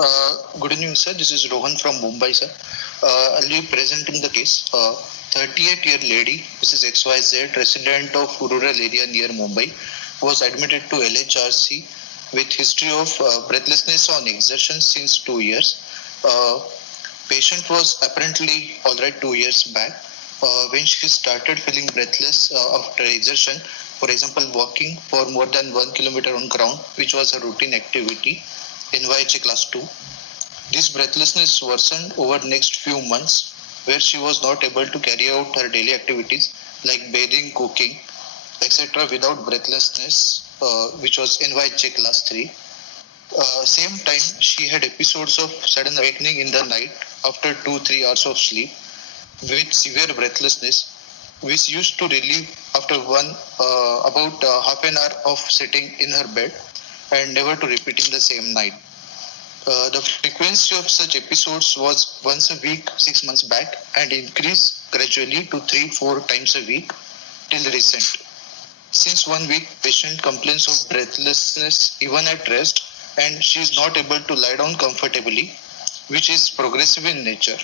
Good evening, sir. This is Rohan from Mumbai, sir. I'll be presenting the case. 38-year lady, Mrs. XYZ, resident of rural area near Mumbai, was admitted to LHRC with history of breathlessness on exertion since 2 years. Patient was apparently alright 2 years back when she started feeling breathless after exertion. For example, walking for more than 1 kilometer on ground, which was a routine activity. NYHA class 2. This breathlessness worsened over next few months, where she was not able to carry out her daily activities like bathing, cooking, etc. without breathlessness, which was NYHA class 3. Same time, she had episodes of sudden awakening in the night after 2-3 hours of sleep with severe breathlessness, which used to relieve after about half an hour of sitting in her bed and never to repeat in the same night. The frequency of such episodes was once a week 6 months back and increased gradually to 3-4 times a week till recent. Since 1 week, patient complains of breathlessness even at rest and she is not able to lie down comfortably, which is progressive in nature.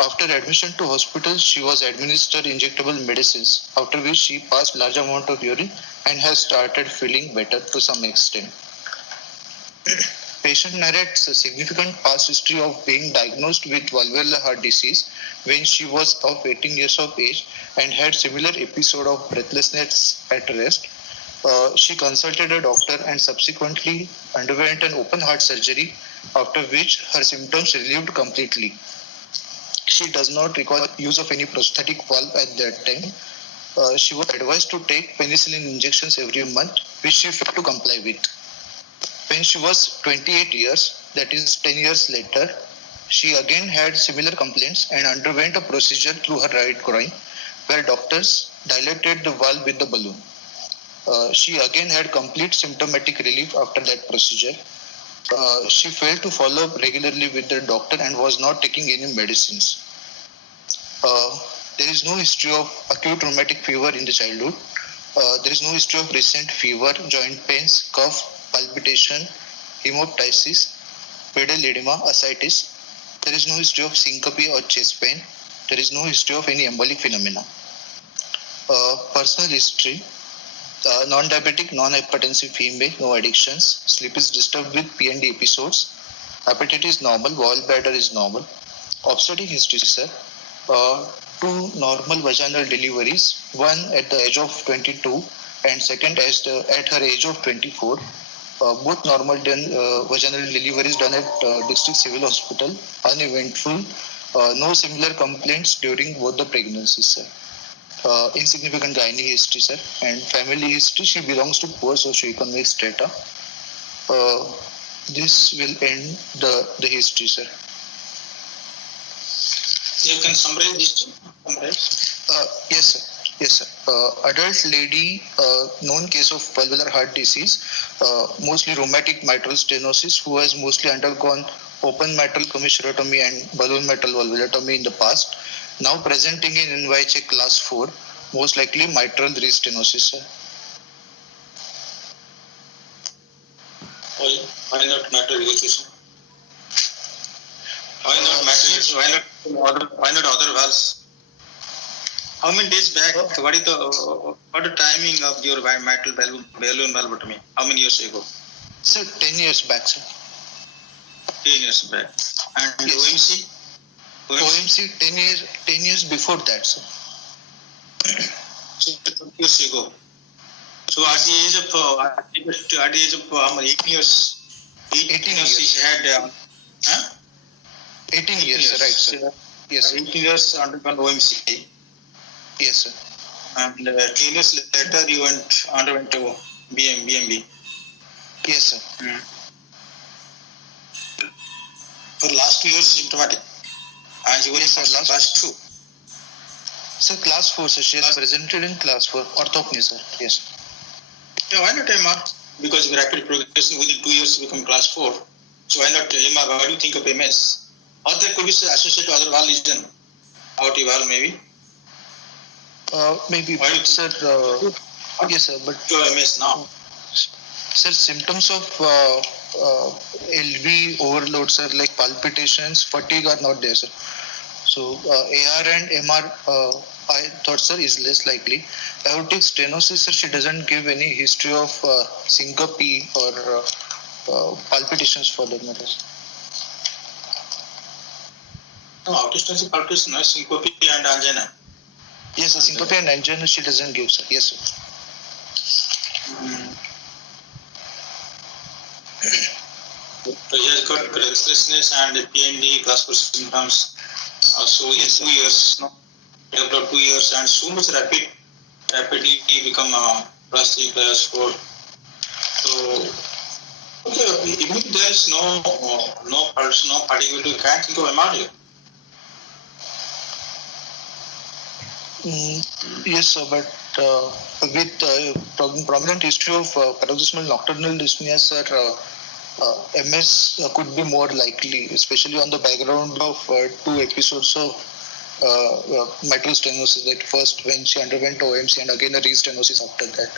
After admission to hospital, she was administered injectable medicines, after which she passed large amount of urine and has started feeling better to some extent. Patient narrates a significant past history of being diagnosed with valvular heart disease when she was of 18 years of age and had similar episode of breathlessness at rest. She consulted a doctor and subsequently underwent an open heart surgery, after which her symptoms relieved completely. She does not recall use of any prosthetic valve at that time. She was advised to take penicillin injections every month, which she failed to comply with. When she was 28 years, that is 10 years later, she again had similar complaints and underwent a procedure through her right groin, where doctors dilated the valve with the balloon. She again had complete symptomatic relief after that procedure. She failed to follow up regularly with the doctor and was not taking any medicines. There is no history of acute rheumatic fever in the childhood. There is no history of recent fever, joint pains, cough, palpitation, hemoptysis, pedal edema, ascites. There is no history of syncope or chest pain. There is no history of any embolic phenomena. Personal history. Non-diabetic, non-hypertensive female, no addictions. Sleep is disturbed with P&D episodes. Appetite is normal. Bowel bladder is normal. Obstetric history, sir. 2 normal vaginal deliveries. One at the age of 22 and second at her age of 24. Both normal vaginal deliveries done at District Civil Hospital. Uneventful. No similar complaints during both the pregnancies, sir. Insignificant gynae history, sir, and family history. She belongs to poor socioeconomic strata. This will end the history, sir. You can summarize this. Yes, sir. Yes, sir. Adult lady, known case of valvular heart disease, mostly rheumatic mitral stenosis, who has mostly undergone open mitral commissurotomy and balloon mitral valvulotomy in the past. Now presenting in NYHA class 4, most likely mitral restenosis, sir. Why not mitral relaxation? Why not mitral? Why not other valves? How many days back? What is the timing of your mitral balloon valvulotomy? How many years ago? Sir, 10 years back, sir. 10 years back. And yes. OMC 10 years before that, sir. So 2 years ago. So at the age of 18 years, 18 years. She had 18 years, right, sir. Yes, sir. 18 years undergone OMC. Yes, sir. And 10 years later, you underwent to BMB. Yes, sir. For last 2 years, symptomatic. And she was class 2. Sir, class 4, sir. She has presented in class 4. Orthopnea, sir. Yes. Yeah, why not MR? Because rapid progression within 2 years to become class 4. So why not MR? What do you think of MS? Or there could be associated to other valve lesion. Aortic valve maybe? Maybe, but sir, yes, sir, but MS now. Sir, symptoms of LV overload, sir, like palpitations, fatigue are not there, sir. So AR and MR, I thought, sir, is less likely. Aortic stenosis, sir, she doesn't give any history of syncope or palpitations for that matter. No, aortic palpitation, no, syncope and angina. Yes, sir, syncope and angina she doesn't give, sir. Yes, sir. So he has got restlessness and PND class 4 symptoms. So in 2 years, no, developed 2 years, and so much rapidly become class 3, class 4. So okay, even if there is no pulse, no particle, you can't think of MRI. Yes, sir, but with prominent history of paroxysmal nocturnal dyspnea, sir, MS could be more likely, especially on the background of 2 episodes of mitral stenosis. That first when she underwent OMC and again a restenosis after that.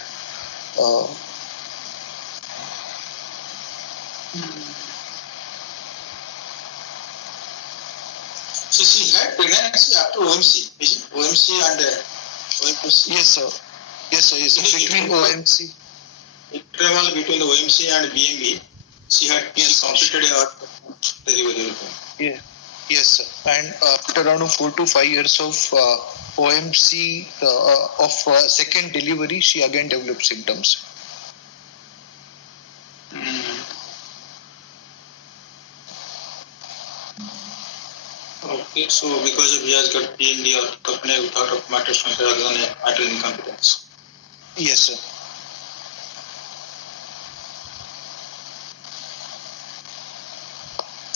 So she had pregnancy after OMC, is it? OMC and OMC. Yes, sir. Yes, sir. Yes, sir. Between OMC. Interval between the OMC and BMB, she had completed her delivery. Yeah. Yes, sir. And after around 4 to 5 years of OMC of second delivery, she again developed symptoms. Okay, so because of he has got PND or company without of mitral incompetence. Yes, sir.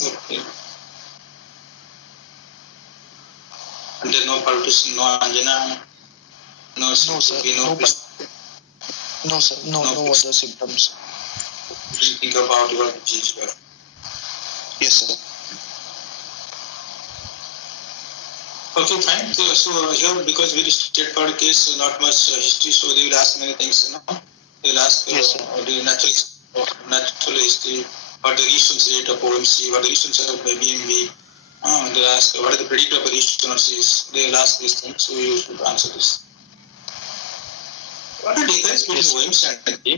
Okay. And there's no palpitation, no angina, no sir. No, sir. No other symptoms. Think about your disease. Yes, sir. Okay, fine. So here, because very straightforward case, not much history, so they will ask many things. They will ask yes, the natural history, what the resistance rate of OMC, what the resistance of BMB. They ask what are the predictor of resistance. They will ask these things, so you should answer this. What are the difference between OMC and BMB?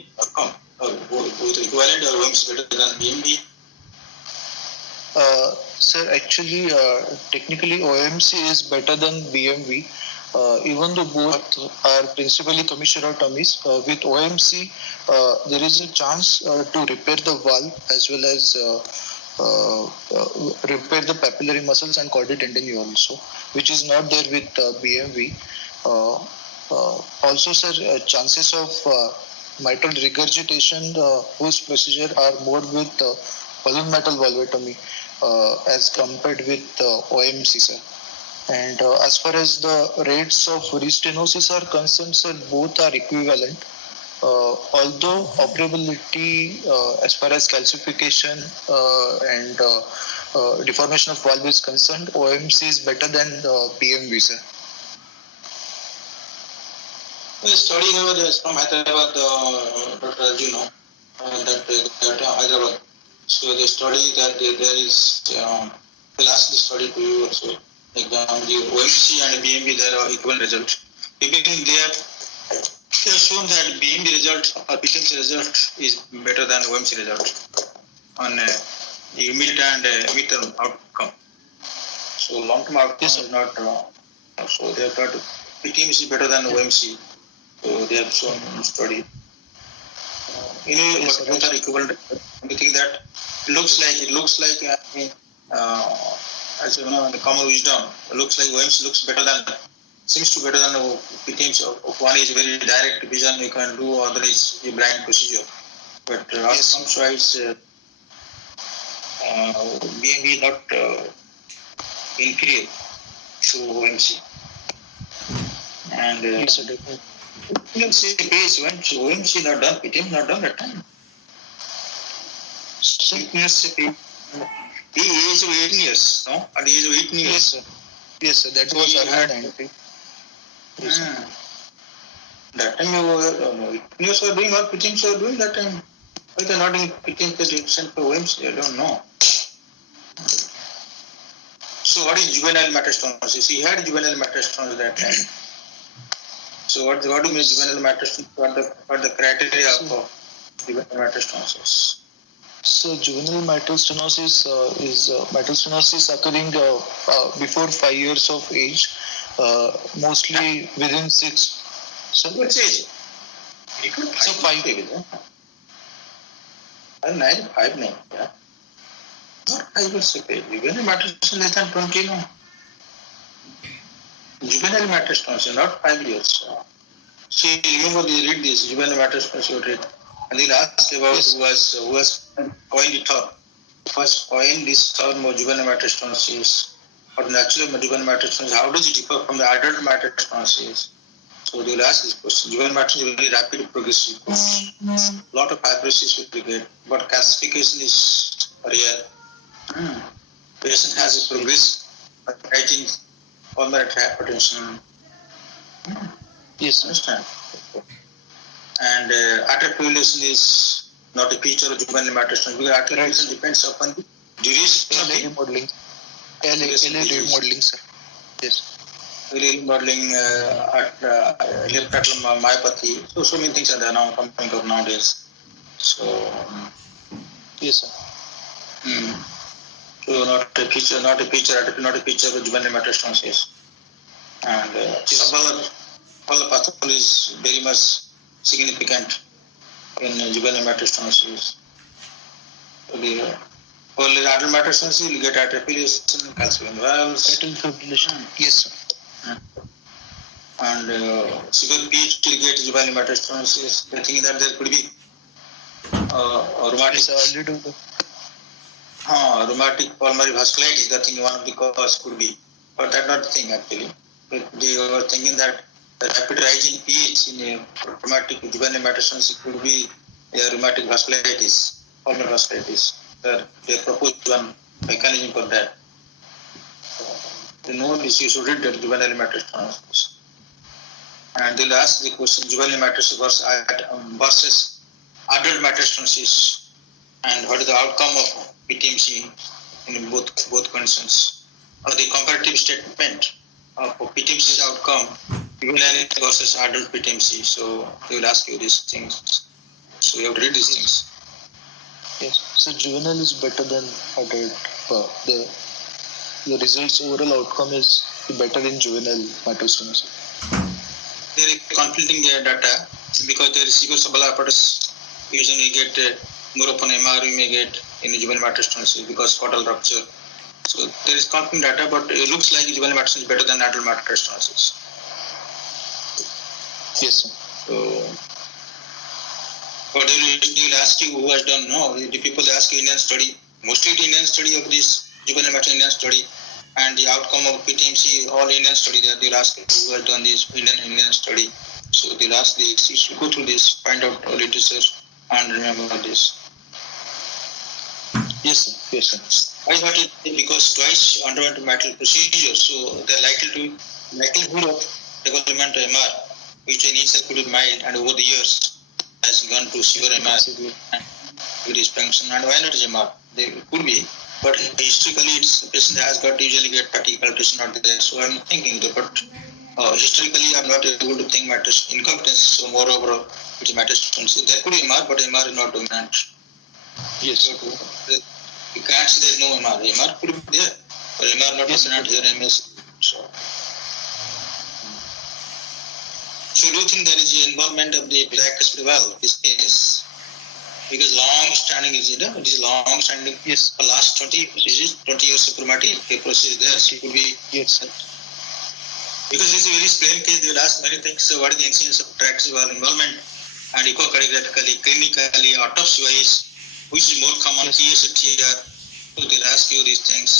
Both equivalent or OMC better than BMB? Sir, actually, technically OMC is better than BMV. Even though both are principally commissurotomies, with OMC, there is a chance to repair the valve as well as repair the papillary muscles and chordae tendineae also, which is not there with BMV. Also, sir, chances of mitral regurgitation post procedure are more with balloon metal valvotomy as compared with OMC, sir. And as far as the rates of restenosis are concerned, sir, both are equivalent. Although operability as far as calcification and deformation of valve is concerned, OMC is better than BMV, sir. The study here is from Hyderabad, Dr. Arjun, that Hyderabad. So the study that there is, we'll ask the study to you also. Exam, the OMC and BMB, there are equal results. Even they have shown that BMB result or PTMC result is better than OMC result on the immediate and midterm outcome. So long-term outcome is not wrong. So they have got PTMC is better than OMC. So they have shown in study. But both are equivalent. You think that it looks like as you know, the common wisdom, it looks like OMC looks better than, seems to better than PTMC. One is very direct vision you can do, other is a blind procedure. But outcomes wise, BMB not inferior to OMC. And PTMC case, when OMC not done, PTMC not done that time. The age of 18 years, no? At the age of 18 years. Yes, sir. Yes, sir. That was around 90. Yes, that time you were, you were doing what PTMC were doing that time? Why they're not picking the sent for OMC? I don't know. So what is juvenile metastasis? He had juvenile metastasis at that time. So what do you mean juvenile metastasis? What the criteria for juvenile metastasis? So juvenile metastenosis is metastenosis occurring before 5 years of age, mostly within 6. So What's age? So 5. 5 name, yeah. Not 5 years of age. Juvenile metastasis less than 20, no. Juvenile metastasis, not 5 years. See, remember they read this, juvenile metastasis you read. And they'll ask about Yes. who was coined the term. First coined this term of juvenile metastasis. Or natural juvenile metastasis, how does it differ from the adult metastasis? So they will ask this question. Juvenile metastasis is very rapid progressive course. Lot of fibrosis will be get, but calcification is rare. Patient has a progress, writing pulmonary hypertension. Yes. Understand? And arterial fibrillation is not a feature of juvenile metastasis because arterial fibrillation depends upon the duration of LA the remodeling. LA remodeling, sir. Yes. remodeling, left atrial myopathy. So many things are there now coming up nowadays. So, Yes, sir. so not a feature of juvenile metastasis. And all pathology is very much significant in juvenile metastasis. For adult metastasis, you will get atrial fibrillation, calcium valves. Atrial fibrillation. Yes, sir. And severe pH will get juvenile metastasis. The thing is that there could be rheumatic. Yes, early to the Rheumatic pulmonary vasculitis, the thing one of the cause could be. But that's not the thing actually. They were thinking that the rapid rise in pH in a rheumatic juvenile metastasis could be a rheumatic vasculitis, pulmonary vasculitis. They proposed one mechanism for that. They know this, you should read the juvenile metastasis. And they'll ask the question juvenile metastasis versus adult metastasis, and what is the outcome of PTMC in both conditions, or the comparative statement of PTMC's outcome juvenile versus adult PTMC. So they will ask you these things. So you have to read these things. Yes. So juvenile is better than adult. The results overall outcome is better in juvenile metastasis. There is conflicting data because there is severe sublunar apparatus. Usually you get more of an MR you may get in juvenile metastasis because caudal rupture. So there is conflicting data, but it looks like juvenile metastasis is better than adult metastasis. Yes, sir. So, but they will ask you who has done. No, the people ask you Indian study. Mostly the Indian study of this juvenile metastasis Indian study, and the outcome of PTMC all Indian study. There they'll ask who has done this Indian study. So they'll ask this. You should go through this, find out literature, and remember this. Yes, sir. Yes, sir. I got it because twice underwent metal procedure, so the likelihood of development of MR, which initially could be mild and over the years has gone to severe MR and with dysfunction. And why not MR? They could be, but historically, the patient has got usually get fatigue palpitation not there. So I'm thinking that, but historically, I'm not able to think matters incompetence. So moreover, it matters. There could be MR, but MR is not dominant. Yes. You can't say there's no MR. MR could be there, but MR not dominant here. MS. So do you think there is involvement of the tricuspid valve? This case, because long-standing is it? It is long-standing. Yes. For last 20 years of rheumatic process there. So it could be. Yes. Because this is a very plain case, they will ask many things. So what is the incidence of tricuspid valve involvement, and echocardiographically, clinically, autopsy-wise, which is more common, PSTR. So they'll ask you these things.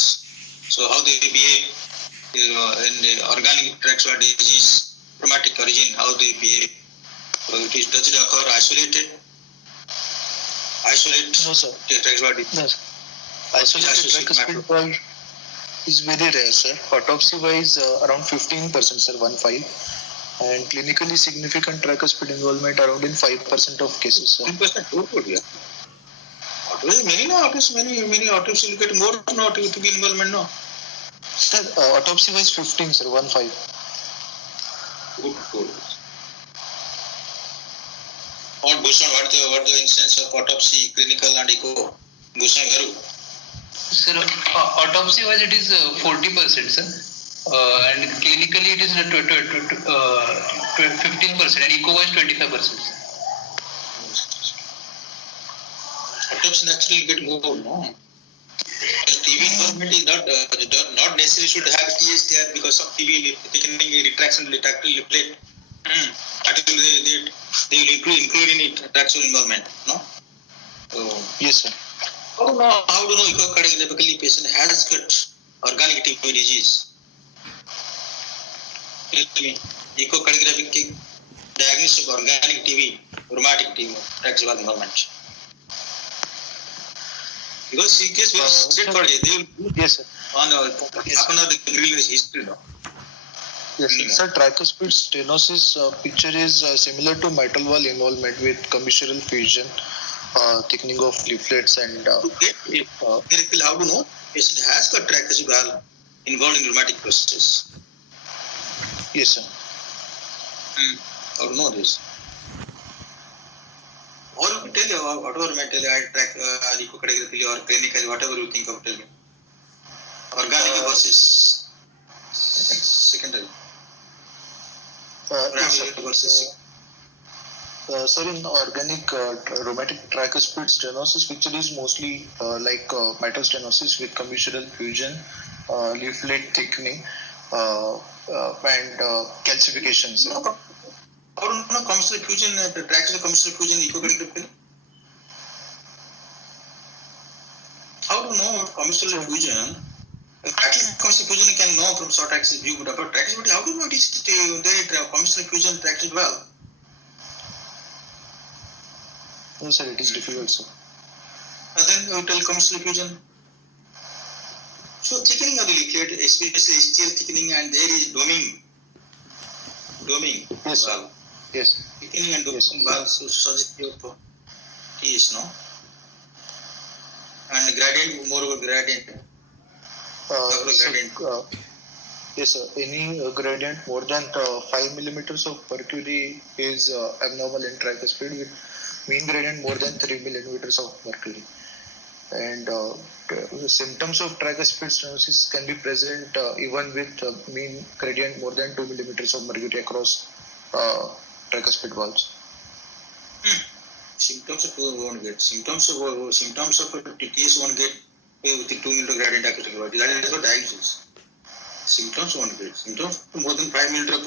So how they behave in the organic tricuspid disease, rheumatic origin, how they behave. So does it occur isolated? No, sir. Tricuspid disease? No, sir. Isolated tricuspid valve is very rare, sir. Autopsy-wise, around 15%, sir, 1.5. And clinically significant tricuspid involvement around in 5% of cases, sir. 10% good, yeah. Many no autopsy, many autopsy will get more no TB involvement no. Sir, autopsy wise 15, sir, 1-5. Good. What Bhushan, what the instance of autopsy, clinical and echo? Bhushan Garu. Sir, autopsy wise it is 40%, sir. And clinically it is 15% and echo wise 25%. Autopsy naturally get more, no? TB involvement is not necessarily should have TS there because of TB thickening, retraction, retractile plate. They will include in it retractional involvement, no? So, Yes, sir. how to know echocardiography patient has got organic TB disease? Tell me, echocardiographic diagnosis of organic TB, rheumatic TB, retractional involvement. Because CKS will straightforward. They will Yes, sir. on the grill history. No? Yes, sir. Sir, tricuspid stenosis picture is similar to mitral valve involvement with commissural fusion, thickening of leaflets and How to know patient has got tricuspid valve involved in rheumatic process? yes, sir. How to know this? Or you tell you whatever may tell you, I track echocardiography or clinical, whatever you think of, tell me. Organic versus secondary. Yes, sir. Versus Sir, in organic rheumatic tricuspid stenosis picture is mostly like mitral stenosis with commissural fusion, leaflet thickening, and calcification. Sir. how to know commissural fusion, tricuspid commissural fusion, echocardiography? How to know commissural fusion? Tricuspid commissural fusion you can know from short axis view, but about tricuspid, how do you know it is there commissural fusion tricuspid valve? No, sir, it is difficult, sir. And then we tell commissural fusion. So thickening of the leaflet, especially HTL thickening, and there is doming. Yes, sir. valve. Yes. Thickening and doming Yes. valve, so suggestive of TS, no? And gradient, moreover gradient. Yes, sir. Any gradient more than 5 millimeters of mercury is abnormal in tricuspid with mean gradient more than 3 millimeters of mercury. And the symptoms of tricuspid stenosis can be present even with mean gradient more than 2 millimeters of mercury across tricuspid valves. Symptoms of won't get. Symptoms of TS won't get with the 2 millimeter gradient acoustic valve. That is for diagnosis. Symptoms won't get. Symptoms more than 5 millimeter of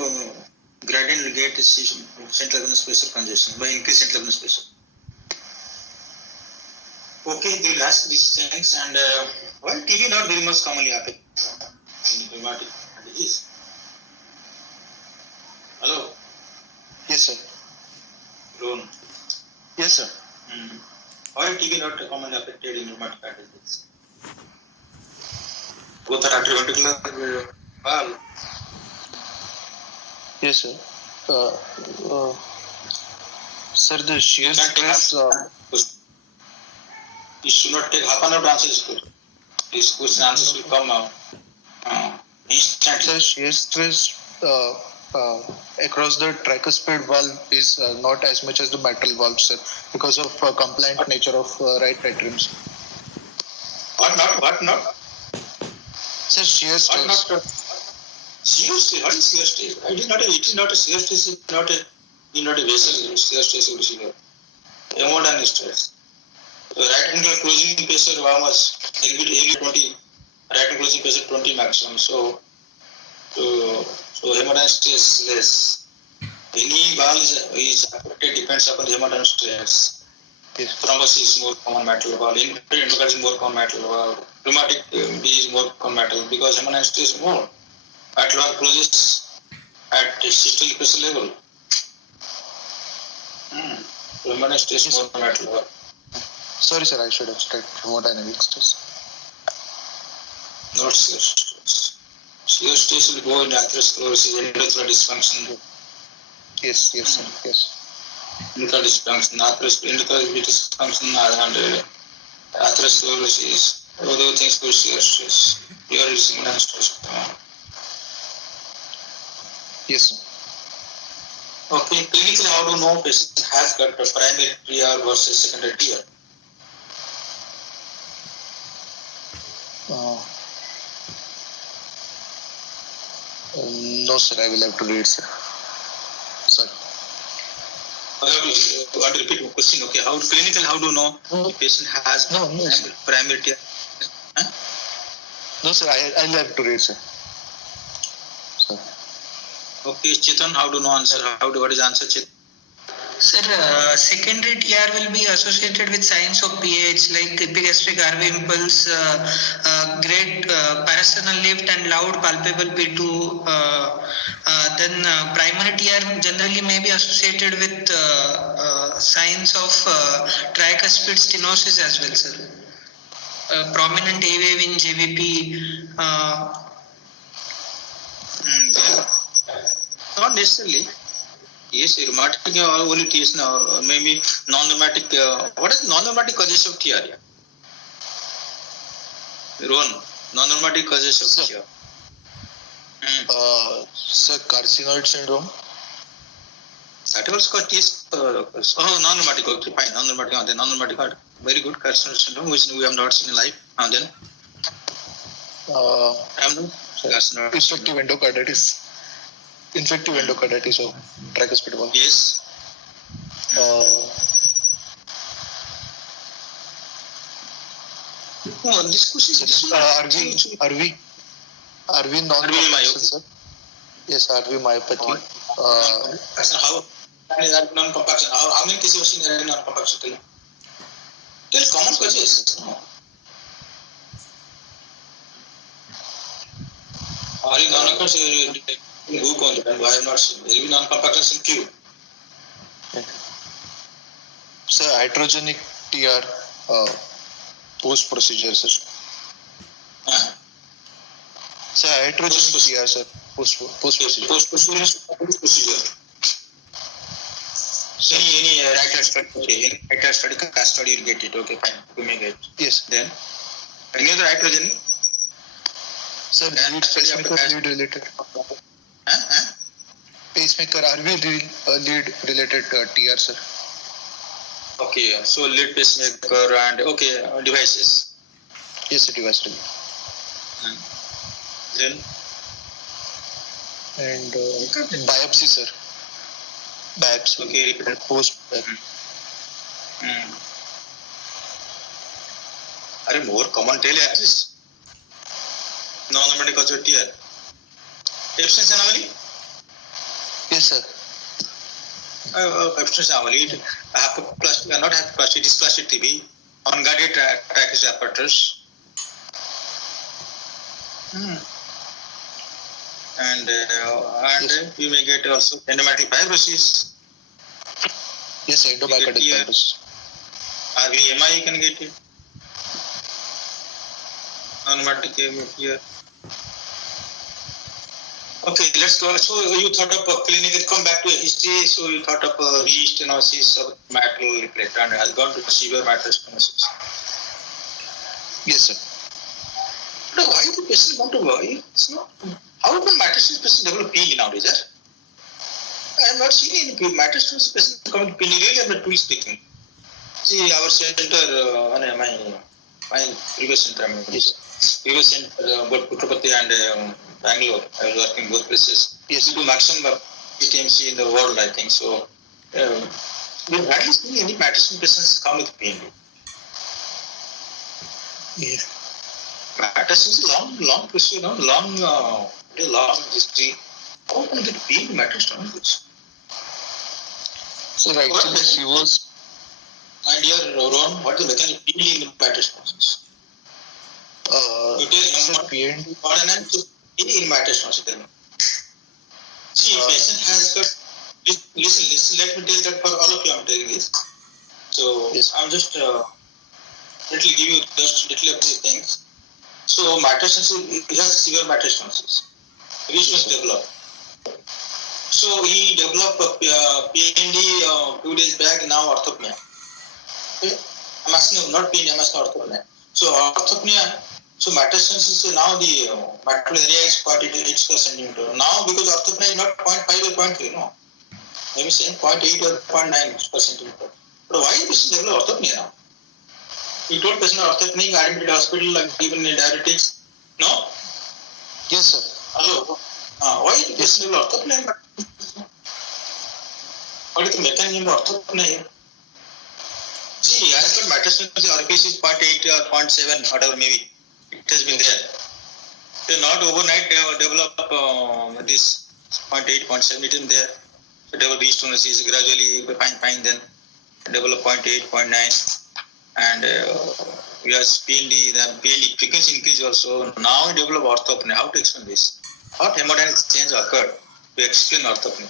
gradient will get central venous pressure congestion by increased central venous pressure. Okay, they will ask these things, and why TB not very much commonly happen in rheumatic disease? Hello, Yes, sir. Ron. Yes, sir. Why TB not commonly affected in rheumatic disease? Both are atrioventricular valve. Yes, sir. Sir, the shear stress. You should not take half an hour to answer this question. This question answers will come instantly. Sir, shear stress across the tricuspid valve is not as much as the mitral valve, sir, because of compliant nature of right atriums. What not? Sir, shear stress. Shear stress. What is shear stress? It is not a shear stress. It is not a vessel. Shear stress is hemodynamic stress. Right angle closing pressure was 20. Right angle closing pressure 20 maximum. So hemodynamic stress less. Any valve is affected depends upon the hemodynamic stress. Yes. Thrombosis is more common mitral valve. Endocarditis is more common mitral valve. Rheumatic disease is more common mitral valve because hemodynamic stress is more. Mitral valve closes at systolic pressure level. Hemodynamic stress is more common mitral valve. Sorry, sir, I should have said hemodynamic stress. Not shear stress. Shear stress will go into atherosclerosis, endothelial dysfunction. Yes, sir. Yes. Endothelial dysfunction, endothelial dysfunction, and atherosclerosis, other things for shear stress. You are using non-stress. Yes, sir. Okay, clinically, how to know patient has got a primary TR versus secondary TR? No, sir. I will have to read, sir. Sorry. I want to repeat my question. Okay, how clinical? How do you know the patient has No, primary TR? No, sir. I'll have to read, sir. Sir. Okay, Chetan, how do you know answer? What is the answer, Chetan? Sir, secondary TR will be associated with signs of PAH like epigastric RV impulse, great parasternal lift and loud palpable P2. Then primary TR generally may be associated with signs of tricuspid stenosis as well, sir. Prominent A wave in JVP. Not necessarily. Yes, rheumatic only TS now, maybe non-rheumatic. What is non-rheumatic causes of TR? Rohan, non-rheumatic causes of TR. Sir, carcinoid syndrome. That was called TS. Non-rheumatic. Okay, fine. Non-rheumatic. Then non-rheumatic. Very good carcinoid syndrome, which we have not seen in life. And then Infective endocarditis. Infective endocarditis of tricuspid valve. Yes. This question RV non-completion, sir. Yes, RV myopathy. How non-compaction? How many cases are seen in non-compaction? Tell common causes. Are you non-compaction? Who content? Why not? There will be non-compaction in Q. Sir, iatrogenic TR post-procedure, sir. Sir, iatrogenic TR, sir. Post-procedure. Post-procedure. Any right study? Okay, any right study, cast study, you'll get it. Okay, fine. You may get. Yes. Then, any other iatrogenic? Sir, pacemaker lead related. Pacemaker RV lead related TR, sir. Okay, so lead pacemaker and devices. Yes, device. Then and biopsy, sir. Biopsy. Okay, repeat. Post. Are more common tell at least. Non-rheumatic cause of TR. Abstinence anomaly? Yes, sir. Abstinence anomaly. Not hypoplastic, dysplastic TB, unguided tricuspid apparatus. And yes. You may get also endomyocardial fibrosis. Yes, endomyocardial fibrosis. RVMI you can get it. Non-rheumatic here. Okay, let's go. So you thought of clinical, come back to history. So you thought of restenosis of mitral reflector and has gone to severe mitral stenosis. Yes, sir. But why the patient want to worry? How come mitral stenosis patient develop PE nowadays? I have not seen any mitral stenosis patient coming to PE. Really, I'm not speaking. See, our center, my previous center, previous center, both Putrapati and Bangalore. I was working both places. Yes. We do maximum PTMC in the world, I think. So, we hardly see any mitral patients come with pain. Yes. Mitral is long procedure, long history. How can get pain in mitral stenosis? So, actually, she was. My dear Ron, what is the mechanical pain in mitral stenosis? PND. In mitral stenosis. See, patient has got. Listen. Let me tell that for all of you. I'm telling this. So yes. I'm just little give you just little of these things. So mitral stenosis, he has severe mitral stenosis. Which was developed. So he developed a PND 2 days back. Now orthopnea. Okay. I'm asking not pain, I'm asking orthopnea. So orthopnea, so metastasis is now the maternal area is 0.8 square centimeter. Now because orthopnea is not 0.5 or 0.3, no. Maybe saying 0.8 or 0.9 square centimeter. But why is this develop orthopnea now? You told patient orthopnea, admitted hospital, like given diuretics. No? Yes, sir. Hello? Why is this develop orthopnea? What is the mechanism of orthopnea? See, as per metastasis, RPC is 0.8 or 0.7, whatever maybe. It has been there. They not overnight develop this 0.8, 0.7, it is there. So develop restenosis, gradually fine, then develop 0.8, 0.9. And we have seen the PL frequency increase also. Now we develop orthopnea. How to explain this? What hemodynamic change occurred to explain orthopnea?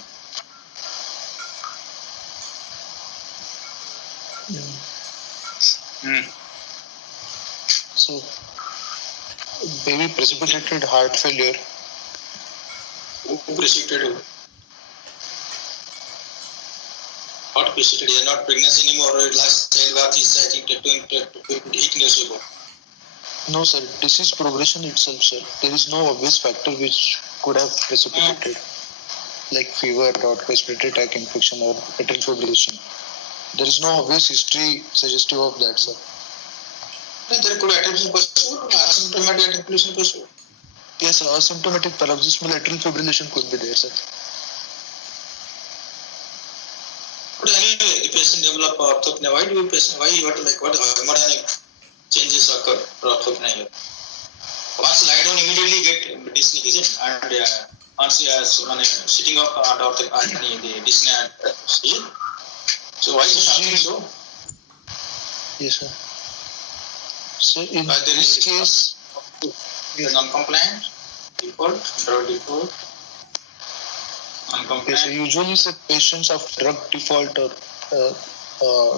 So, baby precipitated heart failure. Who precipitated? What precipitated? They are not pregnancy anymore. Last childbirth is, I think, 18 years ago. No, sir. Disease progression itself, sir. There is no obvious factor which could have precipitated, like fever or respiratory tract infection or atrial fibrillation. There is no obvious history suggestive of that, sir. There could be atrial pursuit, asymptomatic atrial pursuit. Yes, sir. Asymptomatic paroxysmal atrial fibrillation could be there, sir. But anyway, the patient develop orthopnea. Why what hemodynamic changes occur for orthopnea? Once lie down, immediately get dyspnea, isn't it? And once you are sitting up out of the dyspnea, so why is it happening so? Yes, sir. So in this case, non-compliant, default, drug default, non-compliant. yes, sir. Usually, sir, patients of drug default or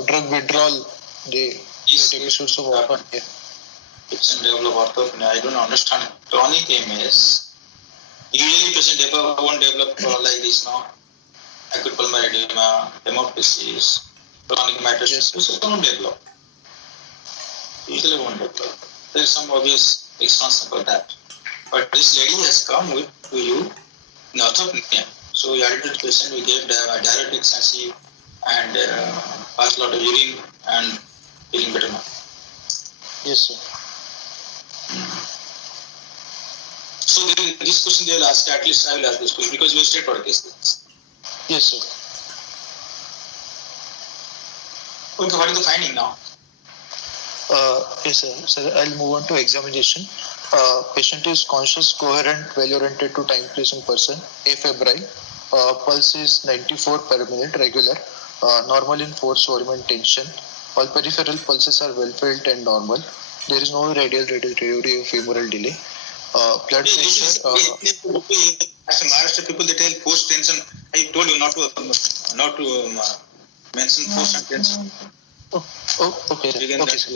drug withdrawal, they get episodes of orthopnea. Patient develop orthopnea. I don't understand. Chronic MS. Usually, patient won't develop like this now. Acute pulmonary edema, hemoptysis, chronic metastasis. Yes. Don't develop. Usually won't develop. There is some obvious explanation for that. But this lady has come with to you in orthopnea. So we added the patient, we gave diuretics and she passed a lot of urine and feeling better now. Yes, sir. So this question they will ask, at least I will ask this question because we are straightforward case. Yes, sir. Okay, what is the finding now? Yes, sir. Sir, I'll move on to examination. Patient is conscious, coherent, well-oriented to time, place, and person. Afebrile. Pulse is 94 per minute, regular. Normal in force, volume, and tension. All peripheral pulses are well felt and normal. There is no radial or femoral delay. Blood pressure. As a Maharashtra people, they tell post tension. I told you not to mention post and tension. Okay, sir. Okay, sir.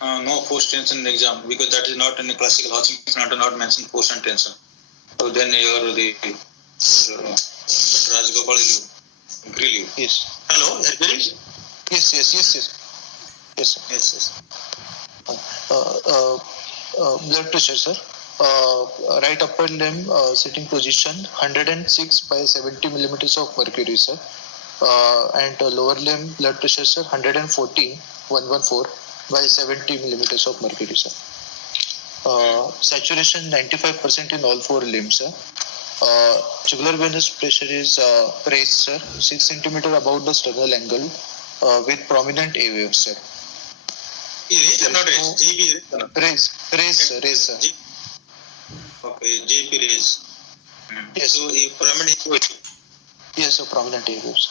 No post tension exam because that is not in a classical housing. Not mention post and tension. So then the Dr. Rajgopal will grill you. Yes. Hello, yes. Yes, sir. Yes. Blood pressure, sir. Right upper limb sitting position 106 by 70 millimeters of mercury, sir. And lower limb blood pressure, sir, 114 by 70 millimeters of mercury, sir. Saturation 95% in all four limbs, sir. Jugular venous pressure is raised, sir, 6 centimeter above the sternal angle with prominent A waves, sir. Raised or not raised? JP Raised, sir. Okay, JP raised. Yes. So, prominent A wave. Yes, sir, prominent A waves.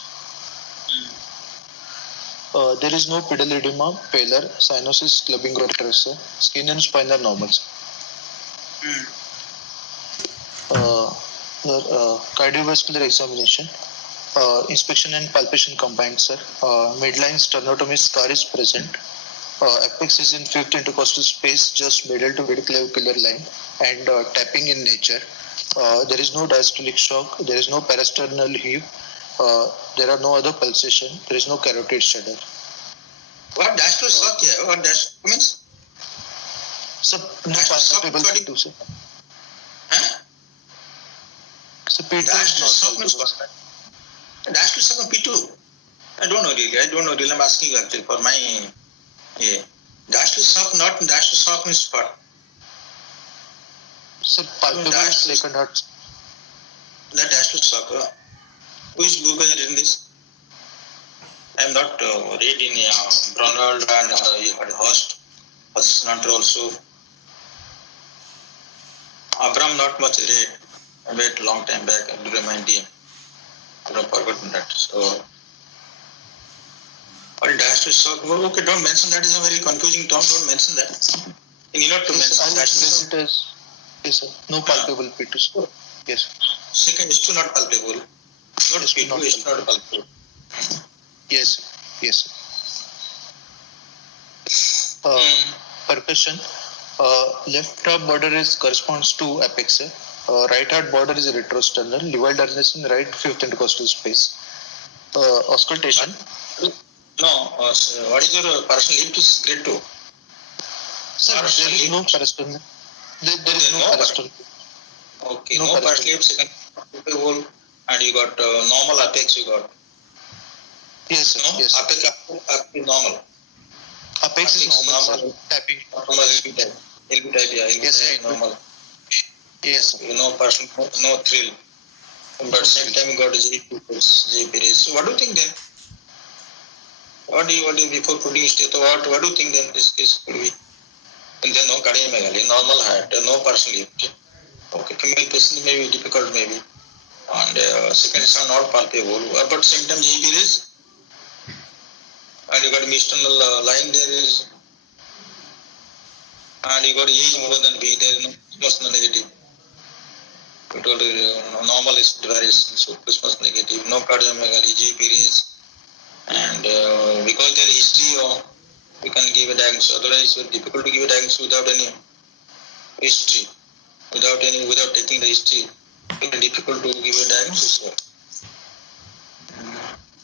There is no pedal edema, pallor, cyanosis, clubbing or sir. Skin and spine are normal, sir. Cardiovascular examination, inspection and palpation combined, sir. Midline sternotomy scar is present. Apex is in fifth intercostal space, just middle to mid-clavicular line, and tapping in nature. There is no diastolic shock. There is no parasternal heave. There are no other pulsation. There is no carotid shudder. What dash to shock here? What dash means? Sir, no Dash to shock, palpable sorry. P2, sir. Huh? So P2 Dash to is shock not means palpable. what? Dash to shock on P2. I don't know really. I'm asking you actually for my. Yeah. Dash to shock, not dash to shock means what? Sir, palpable dash to- second heart. That dash to shock. Which book has written this? I am not read in Ronald and you had host, assistant also. Abram not much read. I read a long time back. I do remind him. I don't forgotten that. So, all dash to shock. Oh, okay, don't mention that. Is a very confusing term. Don't mention that. You need not to Yes, mention I'll dash to raise shock. it as, yes, sir. No palpable P2, sir. Yes. Second is to not palpable. Not Is to P2 not is not palpable. Yes, sir. Yes, sir. Percussion. Left heart border is corresponds to apex, sir. Right heart border is retrosternal. Leval darnation, right fifth intercostal space. Auscultation. No, so what is your partial lift is grade 2. Sir, Partial there is no lift. parasternal. There is No no par- parasternal. Okay, No no partial partial lift, second palpable, and you got normal apex you got. Yes, sir. No? Yes. Apex is normal. Apex is Apex normal, sir. normal. Tapping. Normal LB type. LB type, yeah. LB Yes, type right. normal. Yes, sir. You know, partial, no thrill. But same time you got JP rays. So what do you think then? What do you before putting state? What do you think then this case could be? And then no cardiomegaly, normal heart, no partial lift. Okay, female patient may be difficult maybe. And second is not palpable. But same time JP rays. And you got external line there is. And you got age more than B, there is no Christmas negative. We told you normal is variation, so Christmas negative, no cardiomegaly, GP rays. And because there is history, we can give a diagnosis. Otherwise, it's very difficult to give a diagnosis without any history. Without taking the history, it's very difficult to give a diagnosis.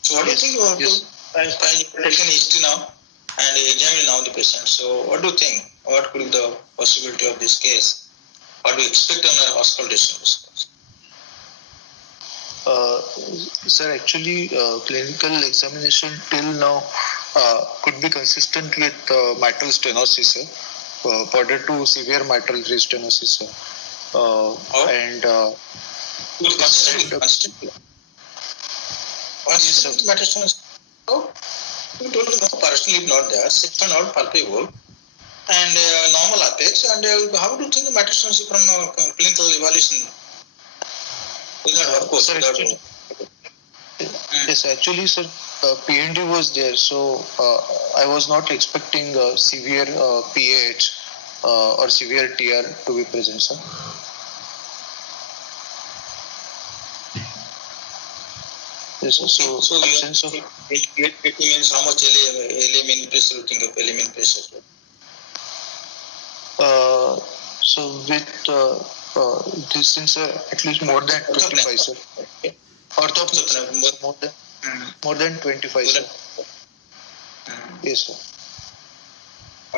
So what do you think about Yes. taking history now and examining now the patient? So what do you think? What could be the possibility of this case? What do you expect on an auscultation? Sir, actually, clinical examination till now could be consistent with mitral stenosis, sir. Border to severe mitral restenosis, sir. And Consistent. What is sir. the metastasis? Oh, you told me no partial lead not there, second not palpable, and normal apex. And how do you think the metastasis from clinical evaluation? Without, of course, Sir, without. actually- Yes, actually, sir, PND was there, so I was not expecting severe PAH or severe TR to be present, sir. Yes, sir. So, So absence of, it means how much LA mean pressure? You think of LA mean pressure? so with this thing, sir, at least more than 25, sir. Orthopnea, more than 25, sir. Yes, sir.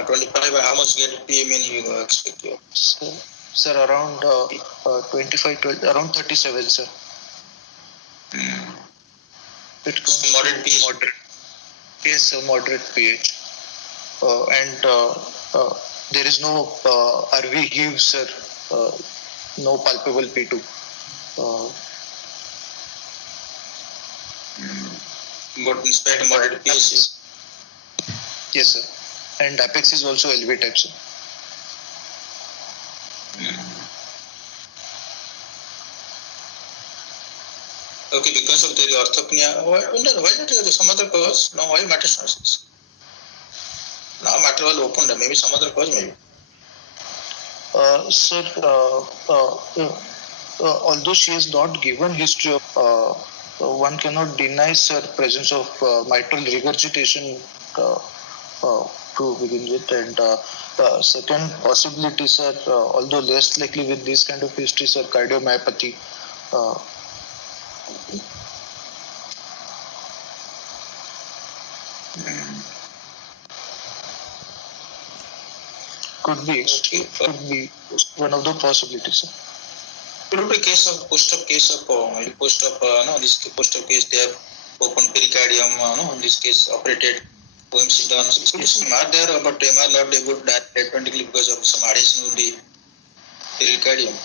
25. How much get PA mean you expect? You? Sir, around 25, around 37, sir. It comes Moderate to pH. moderate. Yes, sir, moderate pH. And there is no RV gives, sir, no palpable P2. But in spite of moderate pH. Yes, sir. And apex is also LV type, sir. Okay, because of the orthopnea, why not some other cause? No, why metastasis? Now matter was opened, maybe some other cause, maybe. Sir, although she has not given history of, one cannot deny, sir, presence of mitral regurgitation to begin with, and second possibility, sir, although less likely with this kind of history, sir, cardiomyopathy. could be one of the possibilities, sir. Could be case of post-op case, this post-op case they have open pericardium, in this case operated, OMC done. So some are there, but MR not able to automatically because of some adhesion of the pericardium.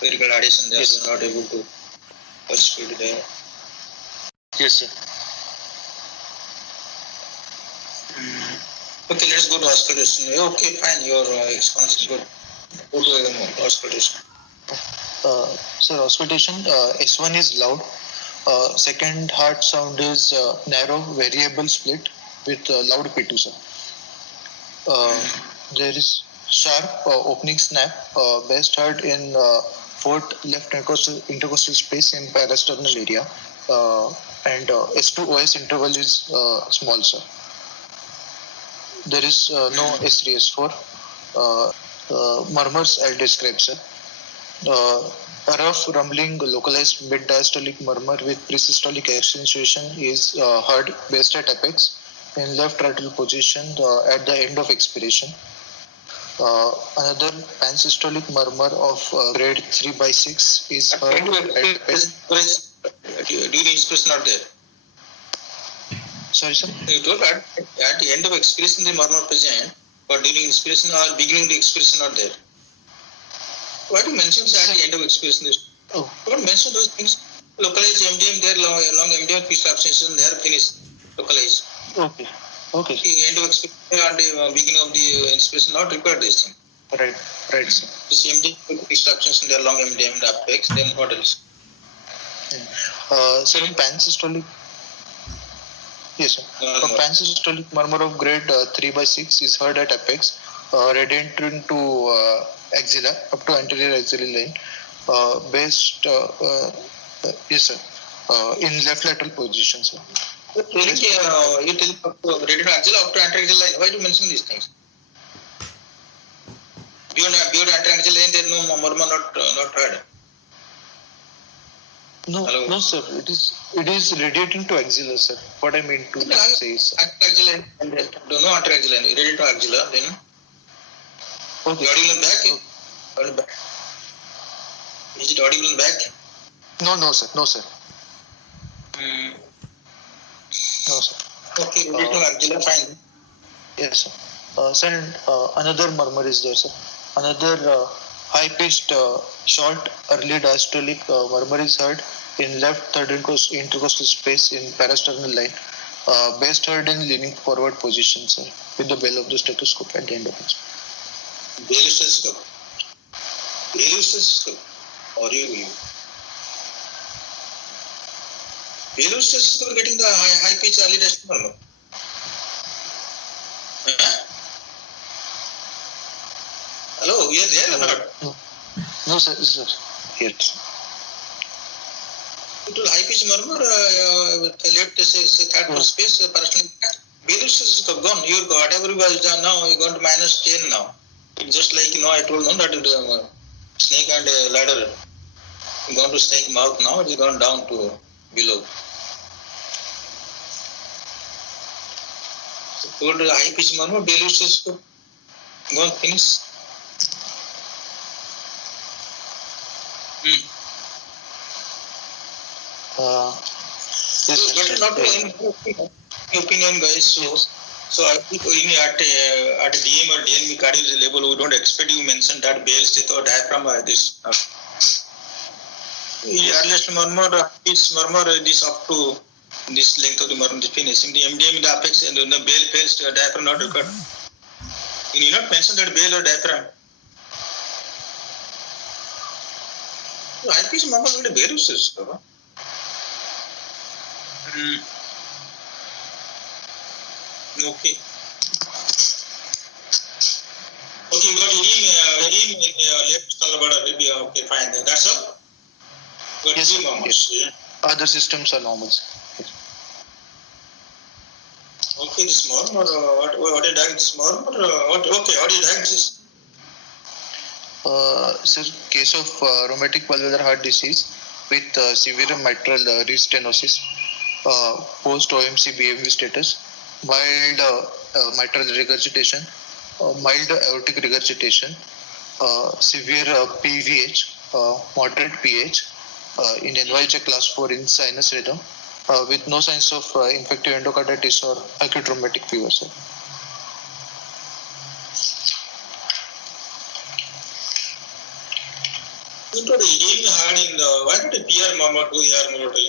Pericardial adhesion, they Yes, are not able to proceed there. Yes, sir. Okay, let's go to auscultation. Okay, fine, your response is good. Go to auscultation. Sir, auscultation, S1 is loud. Second heart sound is narrow, variable split with loud P2, sir. There is sharp opening snap, best heard in fourth left intercostal space in parasternal area, and S2-OS interval is small, sir. There is no S3, S4. Murmurs I'll describe, sir. A rough rumbling localized mid-diastolic murmur with presystolic accentuation is heard best at apex in left lateral position at the end of expiration. Another pansystolic murmur of grade 3/6 is heard at apex. During expiration not there. Sorry, sir. You told at the end of expiration the murmur present, but during expiration or beginning the expiration not there. Why do you mention at the end of expiration? Oh. Don't mention those things. Localize MDM there, long MDM piece abstention there, finish. Localize. Okay. Okay. The end of expiration and the beginning of the expiration not required this thing. Right, sir. This MDM piece abstention there, long MDM the apex, then what else? Sir, in pansystolic. Yes, sir. A pansystolic murmur of grade 3/6 is heard at apex, radiant into axilla up to anterior axillary line. Yes, sir. In left lateral position, sir. You tell radiant axilla up to anterior axillary line. Why do you mention these things? Beyond anterior axillary line, there is no murmur not heard. No, sir. It is radiating to axilla, sir. What I mean to say is, Anterior axillary line. No anterior axillary line. Radiant to axilla, then. okay. Audible in back? Audible back. Is it audible in back? No, sir. No, sir. Okay, radiant to axilla, fine. Yes, sir. Sir, another murmur is there, sir. Another high-pitched, short, early diastolic murmur is heard in left third intercostal space in parasternal line. Best heard in leaning forward position, sir, with the bell of the stethoscope at the end of it. Bailey stethoscope. Or you. Bailey stethoscope getting the high pitch early diastolic murmur. Hello, you are there or not? No, sir. Yes. It will high pitch murmur, left third space, personal. Bailey stethoscope gone. You whatever you was done now, you gone to -10 now. It's just like I told them that snake and ladder. You gone to snake mouth now. It's gone down to below. So told high pitch murmur, Bailey stethoscope gone finish. Yes, So that is not any opinion, guys. So I think at DM or DNB cardiology level, we don't expect you mention that Bell state or diaphragm this. Earliest murmur, this murmur is up to this length of the murmur, the finish. In the MDM, in the apex, and the Bell fails to diaphragm not required. You need not mention that Bell or diaphragm. High pitch murmur will be very useful. Okay. Okay, you got reading left color, okay, fine. That's all. Got Yes, three sir. murmurs. Yes. Other systems are normal, sir. Okay, this murmur, what is diagnosis murmur? What do you diagnosis? Sir, case of rheumatic valvular heart disease with severe mitral restenosis, post OMC BMV status, mild mitral regurgitation, mild aortic regurgitation, severe PVH, moderate PH, in NYHA class 4 in sinus rhythm, with no signs of infective endocarditis or acute rheumatic fever, sir. You told him hard in the why did the PR murmur do here monotoly?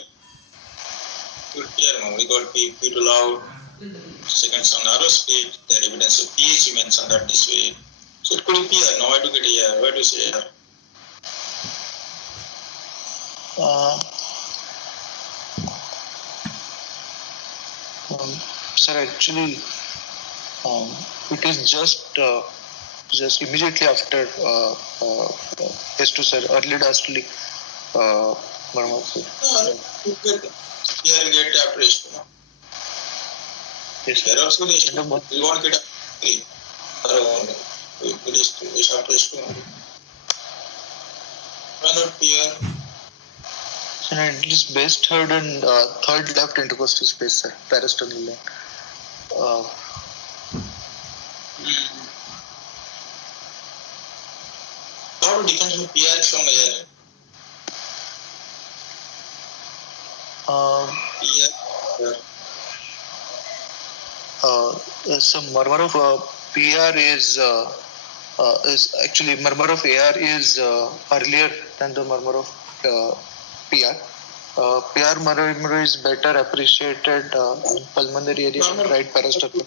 Good PR murmur. We got P too loud, second sound narrow speed, the evidence of PH you mentioned that this way. So it could be PR, no, why do you get here? Why do you say here? Sir, actually, it is just immediately after S2, sir, early diastolic murmur, sir. No, you get here you get after S2, no? Yes, sir. Here also the No, but- you won't get after 3. Is after S2 only. Why not PR? So it is best heard in third left intercostal space, sir, parasternal line. How to differentiate PR from air? PR. Some murmur of PR is actually murmur of AR is earlier than the murmur of PR. PR murmur is better appreciated in pulmonary area and right parasternal.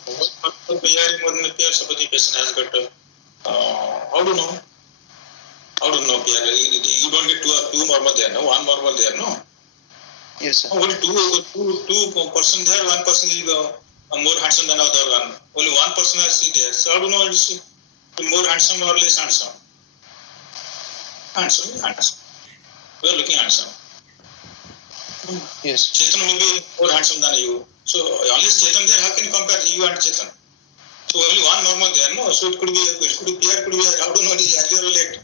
PR somebody patient has got how do you know? How do you know PR? You don't get two murmur there, no? One murmur there, no? Yes, sir. Only two person there, one person is more handsome than other one. Only one person I see there. So how do you know it's more handsome or less handsome? Handsome. We are looking handsome. Yes. Chetan will be more handsome than you. So unless Chetan there, how can you compare you and Chetan? So only one murmur there, no? So it could be PR, could be how do you know it is earlier or late?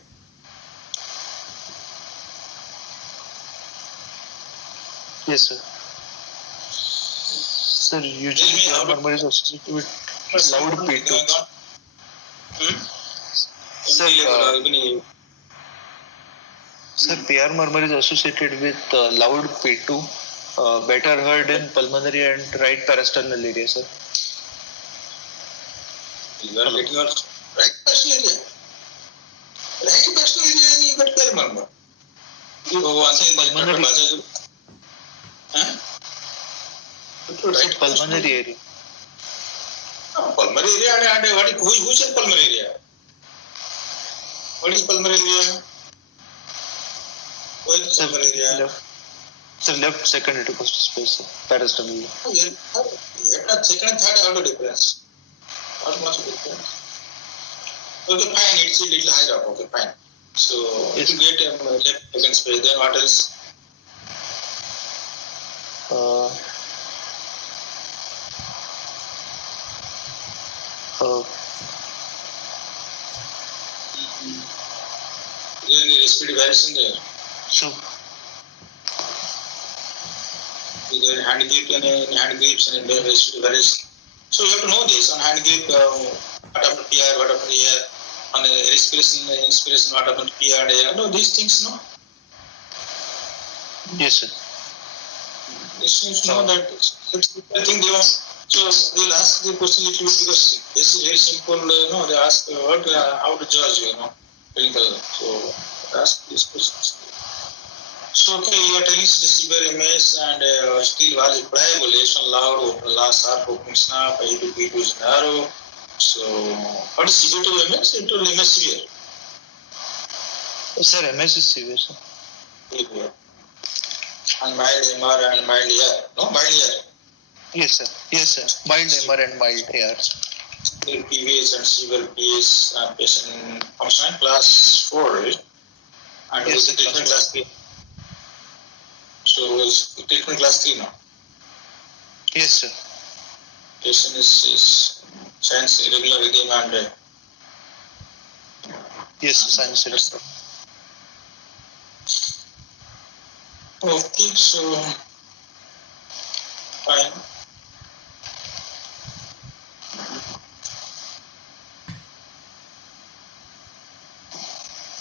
Yes, sir. Sir, usually PR murmur is associated with loud P2. Sir, PR murmur is associated with loud P2, better heard in pulmonary and right parasternal area, sir. You are getting your right personal area. Right personal area, you got PR murmur. You one thing Pulmonary. Right Pulmonary area. Pulmonary area and what is who's in pulmonary area? What is pulmonary area? What is pulmonary area? Left second intercostal space, sir, parasternal. Second and third are the difference. Not much difference. Okay, fine. It's a little higher up. Okay, fine. So Yes. if you get left second space, then what else? Then the respiratory variation there. So, Either hand grip and hand grips and then respiratory variation. So you have to know this on hand grip, what happened to PR, what happened here, on respiration, inspiration, what happened to PR and air. No, these things, no. yes, sir. This is know that I think they want. So they'll ask the question little bit because this is very simple. No, they ask what how to judge, clinical. So ask these questions. So okay, you are telling the severe MS and still valid pliable, lesion loud, open last sharp, open snap, A2 is narrow. So what is severe to MS? It will MS severe. Sir, MS is severe, sir. Severe. And mild MR and mild AR. No, mild AR. Yes, sir. Yes, sir. Mild MR and mild AR. PVS and severe PS patient function class 4, right? And Yes, was the treatment class 3. So was the treatment class 3 now? Yes, sir. Patient is sinus irregular rhythm and Yes, sir. Sinus, sir. okay, so fine.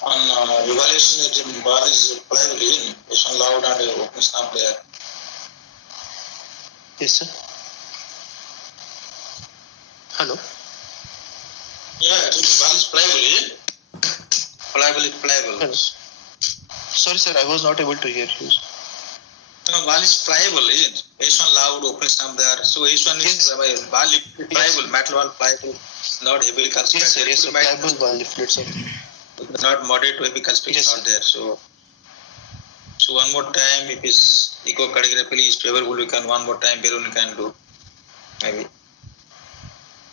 on evaluation, the bar is pliable, isn't it? It's on loud and open snap there. Yes, sir. Hello. Yeah, bar is pliable, isn't it? Pliable. Hello. Sorry, sir, I was not able to hear you. No, ball is pliable, isn't it? H1 loud, open stump there. So H1 is Yes. ball is pliable, metal ball pliable, not heavily constructed. Yes, sir. Yes, sir. Pliable ball leaflet, sir. Not moderate to heavy construction, Yes, not there. So one more time, if it's echocardiography is favorable, we can one more time balloon can do, maybe.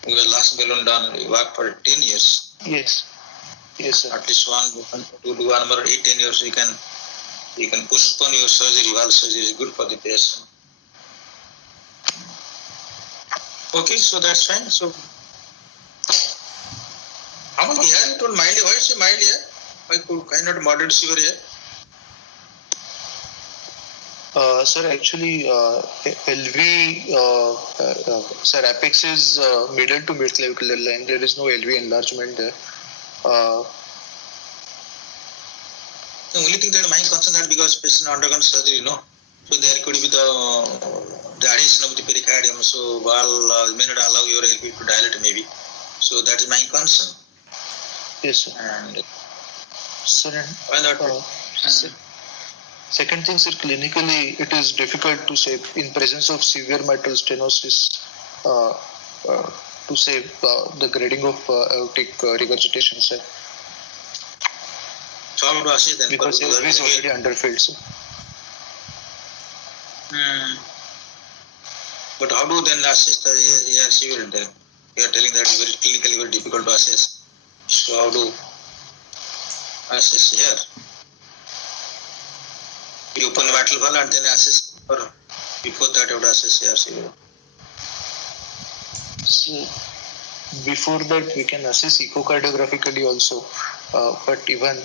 Because last balloon done, we worked for 10 years. Yes. Yes, sir. At least to do one more 8-10 years, you can postpone your surgery. Valve surgery is good for the patient. Okay, so that's fine. So how much hair you told mildly? Why is it mild hair? Why not moderate severe hair? Sir, actually, LV, sir, apex is middle to mid clavicular line. There is no LV enlargement there. The only thing that my concern that because patient undergone surgery, no, so there could be the addition of the pericardium, so valve may not allow your LV to dilate maybe. So that is my concern. Yes, sir. And Sir, why not? second thing, sir, clinically, it is difficult to say in presence of severe mitral stenosis to say the grading of aortic regurgitation, sir. So how to assess then? Because LV is already underfilled, sir. But how do then assess the AR severe then? You are telling that it's very clinically very difficult to assess. So how do assess here? You open the mitral valve and then assess, or before that you have to assess AR severe. So before that, we can assess echocardiographically also, but even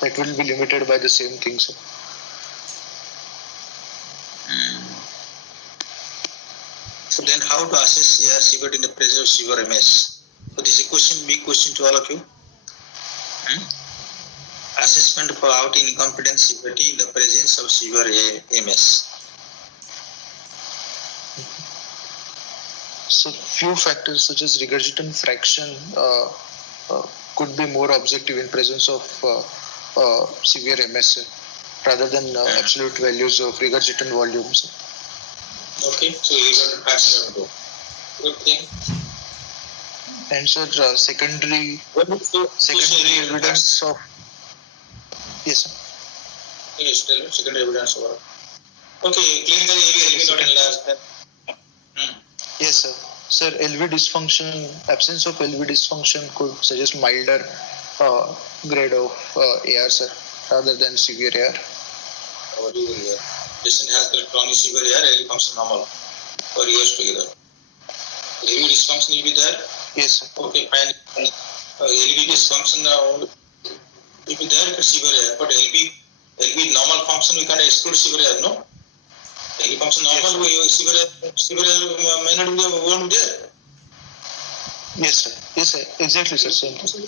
that will be limited by the same thing, sir. So then how to assess AR severe in the presence of severe MS? So this is a question, big question to all of you. Assessment for aortic incompetence severity in the presence of severe MS. So few factors such as regurgitant fraction could be more objective in presence of severe MS rather than absolute values of regurgitant volumes. Okay, so regurgitant fraction will go. Good thing. And sir, secondary evidence of yes, sir. Yes, tell me secondary evidence over. Okay, clinical LV not enlarged then. Yes, sir. Sir, LV dysfunction, absence of LV dysfunction could suggest milder grade of AR, sir, rather than severe AR. What do you hear? Patient has the chronic severe AR, LV function normal for years together. LV dysfunction will be there. Yes, sir. Okay, fine. LV dysfunction will be there for severe AR, but LV normal function we can't exclude severe AR, no? LV function normal, severe AR may not be there. Yes, sir. Yes, sir. Exactly, sir. Same thing.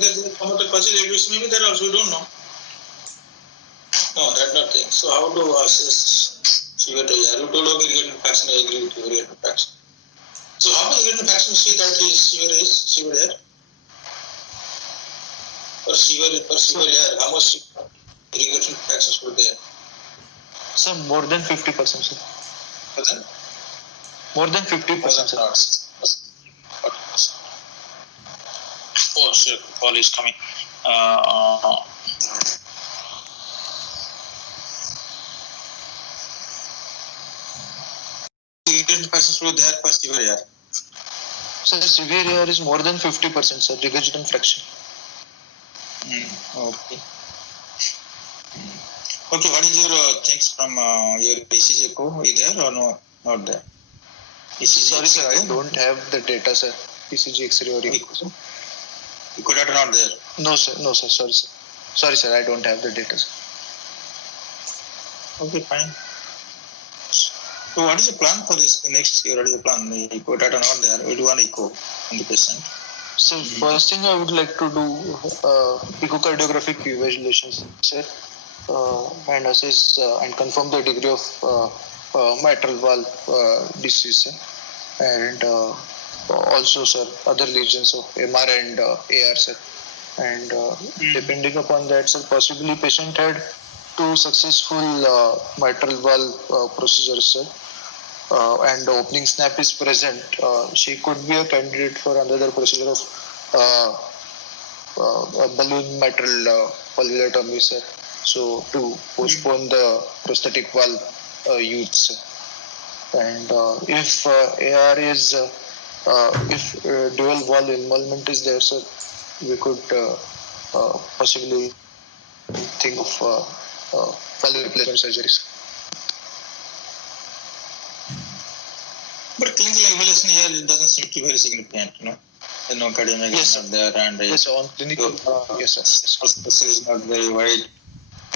There's a promoter partial elevation maybe there also, we don't know. No, that's not thing. So how to assess severe AR? You told okay, regurgitant fraction, I agree with you, regurgitant fraction. So how much regurgitant fraction see that is severe AR? For severe AR, how much regurgitant fractions were there? Sir, more than 50%, sir. For them? More than 50%, sir. Oh, sure. Call is coming. Regurgitant fractions were there for severe AR. Sir, severe AR is more than 50%, sir. Regurgitant fraction. Okay. Okay, what is your things from your ECG echo? Is there or no? Not there. ECG Sorry, sir, I echo? don't have the data, sir. ECG, X-ray or echo. Echo data not there. No, sir. No, sir. Sorry, sir. Sorry, sir. I don't have the data, sir. Okay, fine. So what is the plan for this next year? What is the plan? The echo data not there. We do an echo on the patient. So first thing I would like to do echocardiographic evaluations, sir, and assess and confirm the degree of mitral valve disease, sir. And also, sir, other lesions of MR and AR, sir. And depending upon that, sir, possibly patient had 2 successful mitral valve procedures, sir. And the opening snap is present, she could be a candidate for another procedure of a balloon mitral valvulotomy, sir. So to postpone the prosthetic valve use, sir. And if AR is, if dual valve involvement is there, sir, we could possibly think of valve replacement surgeries. But clinical evaluation here doesn't seem to be very significant, you know. The no academic Yes, is not there, and Yes, on clinical. Yes, sir. This is not very wide,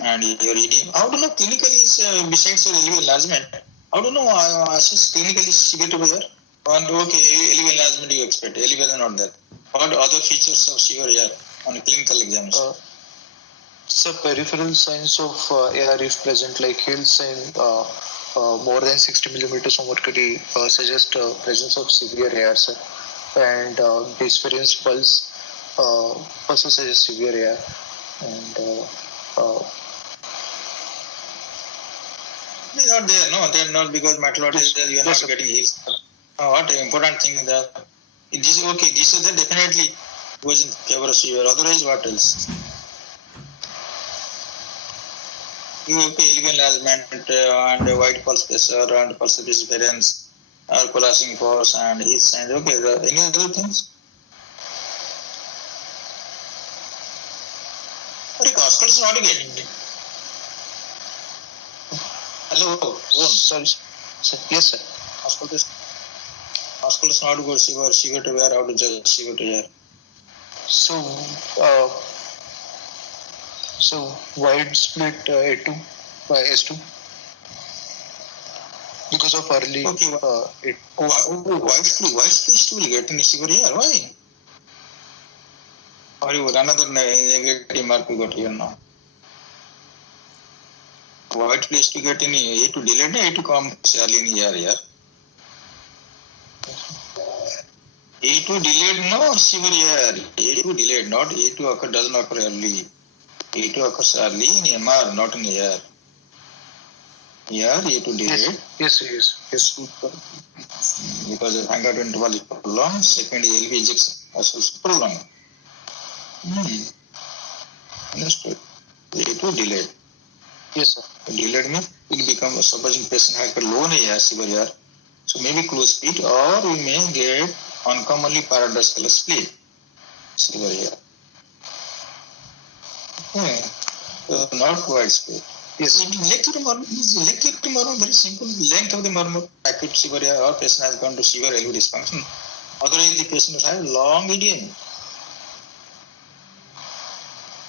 and your ED. How do you know clinically is besides your LV enlargement? How do you know assess clinically severe to be here? And okay, LV enlargement you expect, LV is not there. What other features of severe here on a clinical examination? So peripheral signs of AR if present, like Hill sign more than 60 millimeters of mercury suggest presence of severe AR, sir. And experience pulse also suggests severe AR. And They're not there, no, they're not because mitral is there, you are Yes, not sir. getting heals. What important thing is that this okay, this is that definitely goes in favor of severe. Otherwise, what else? Okay, LV enlargement and wide pulse pressure and pulse disappearance, or collapsing force and heat signs. Okay, any other things? Oscar is not getting it. Hello, sorry, sir. Yes, sir. Oscar is not good. Severe to wear. How to judge severe to wear? So wide split A2 by S2 because of early. Okay. Wide split will get in severe here. Why? Or you another negative mark we got here now. Wide place to get in A2 delayed, A2 come early in here. Yeah. A2 delayed, no severe here. A2 delayed, not A2 doesn't occur early. A2 occurs early in MR, not in AR. Here, A2 delayed. Yes. Because the hangout interval is prolonged. Second, LV ejection also prolonged. Understood. A2 delayed. Yes, sir. Delayed means it becomes, supposing patient has a low AR, severe AR. So maybe close split, or we may get uncommonly paradoxical split. Severe AR. So not wide split. Yes. Length of the murmur, very simple. Length of the murmur, acute severe AR, or patient has gone to severe LV dysfunction. Otherwise, the patient has long EDM.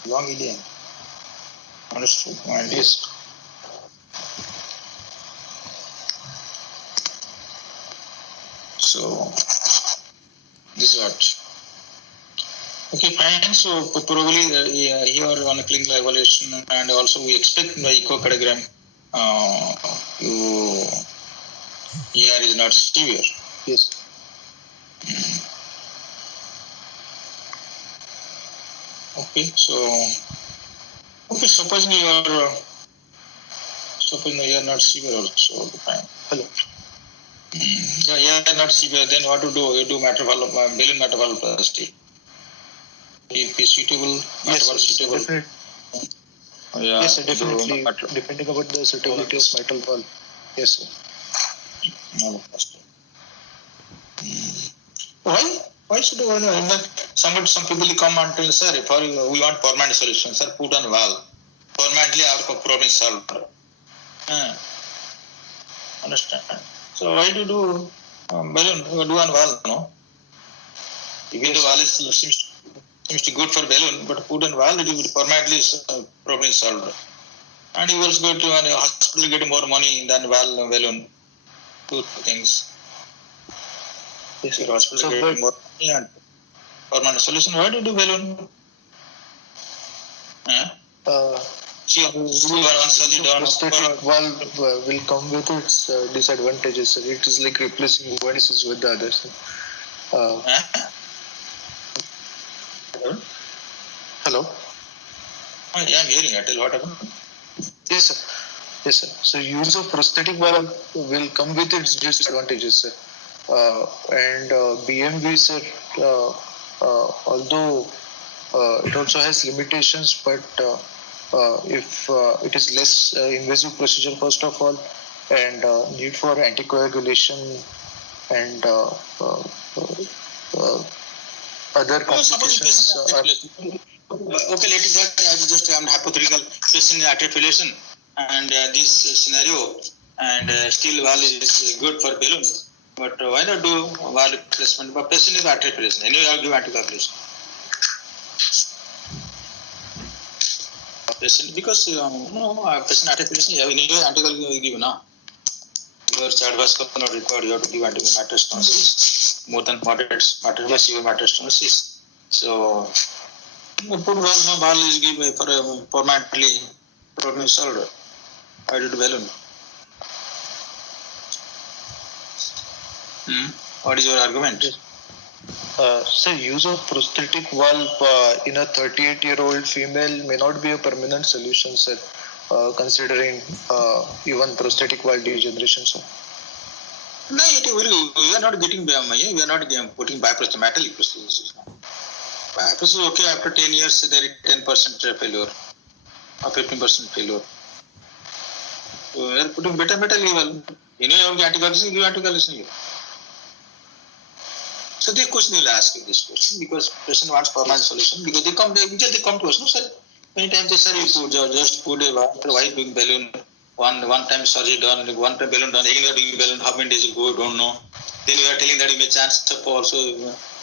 Long EDM. Understood? And Yes. So, this is what. Okay, fine. So, probably here on a clinical evaluation, and also we expect the echocardiogram ER is not severe. Yes. Okay, so supposing you are not severe also, fine. Hello. Yeah, not severe. Then what to do? You do balloon metavalvoplasty. If it's suitable, suitable. Definitely. Yeah, Yes, sir, definitely. Depending upon the suitability of mitral valve. Yes, sir. Why should we? Some people come and tell, sir, we want permanent solution, sir, put on valve. Permanently our problem solved. Understand? So why do you do balloon? You do on valve, no? Even the valve seems to good for balloon, but put on valve, it will permanently problem solved. And you also go to a hospital get more money than valve balloon. Two things. Yes, Your hospital get more money and permanent solution. Why do you do balloon? See, one surgery done. Prosthetic valve will come with its disadvantages, sir. It is like replacing one disease with the other, sir. Hello? Yeah, I'm hearing. Tell what happened. Yes, sir. Yes, sir. So use of prosthetic valve will come with its disadvantages, sir. And BMV, sir, although it also has limitations, but if it is less invasive procedure, first of all, and need for anticoagulation and other complications. Okay, let it that. I'm hypothetical patient atrial fibrillation and this scenario, and still valve is good for balloon. But why not do valve replacement? But patient is atrial fibrillation. Anyway, I'll give anticoagulation. Patient because patient atrial fibrillation, you have anyway anticoagulation you give now. Your child vascular not required. You have to give anticoagulation stenosis more than moderate severe stenosis. So. Put valve is given for permanently protein solder. I did balloon. What is your argument? Sir, use of prosthetic valve in a 38-year-old female may not be a permanent solution, sir, considering even prosthetic valve degeneration, sir. No, we are not getting we are not putting bypass metallic prosthesis. Bypass is okay after 10 years, there is 10% failure or 15% failure. So we are putting better metal level. You know, anticoagulation, give anticoagulation. So this question will ask you this question because patient wants permanent solution because they come to us, no sir. Many times they say you just put a why doing balloon, one time surgery done, one time balloon done, again doing balloon, how many days you go, don't know. Then you are telling that you may chance of also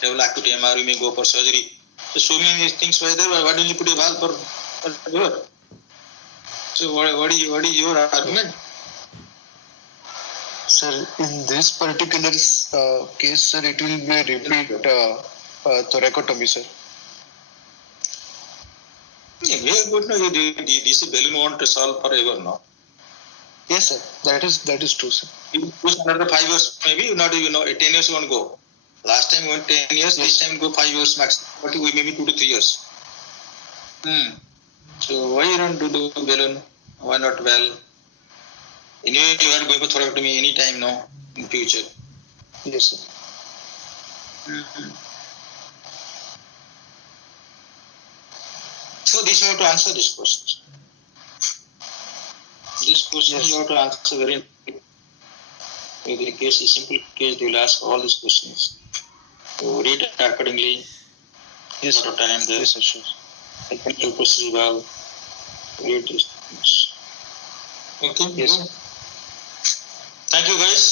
develop acute MR, you may go for surgery. So many things were there. Why don't you put a valve for your? So what is your argument? Sir, in this particular case, sir, it will be a repeat thoracotomy, sir. Yeah, very good. No, this balloon won't solve forever, no? Yes, sir. That is true, sir. You push another 5 years, maybe not 10 years won't go. Last time we went 10 years, this time go 5 years max, but maybe 2 to 3 years. So why you don't do balloon? Why not valve? Anyway, you are going for thoracotomy any time now in future. Yes, sir. So this you have to answer this question. This question you have to answer very. If the case is simple case, they will ask all these questions. So read accordingly. Yes, lot of time there. Yes, sir. Sure. I can help us well. Read these things. Okay. Yes, sir. Thank you, guys.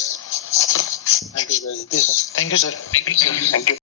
Thank you, guys. Yes, sir. Thank you, sir. Thank you, sir. Thank you.